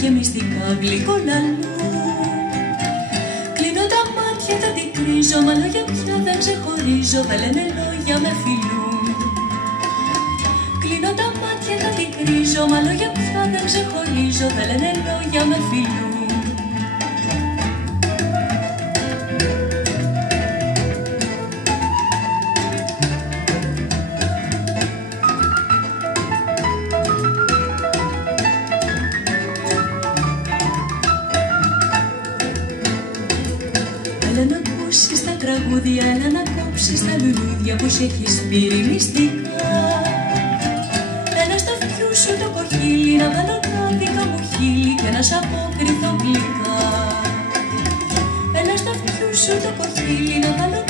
και μυστικά γλυκολαλούν. Κλείνω τα μάτια, τα τικρίζω, μα λόγια πια δεν ξεχωρίζω, θα λένε λόγια με φιλούν. Κλείνω τα μάτια, τα τικρίζω, μα λόγια πια δεν ξεχωρίζω, θα λένε λόγια με φιλούν. Έλα να ακούσεις τα τραγούδια, έλα να κόψεις τα λουλούδια που σ' έχεις πήρει μυστικά. Έλα στο αυτιού σου το κοχύλι, να βάλω τα δικά μου χείλη και να σ' αποκριθώ γλυκά. Έλα στο αυτιού σου το κοχύλι, να βάλω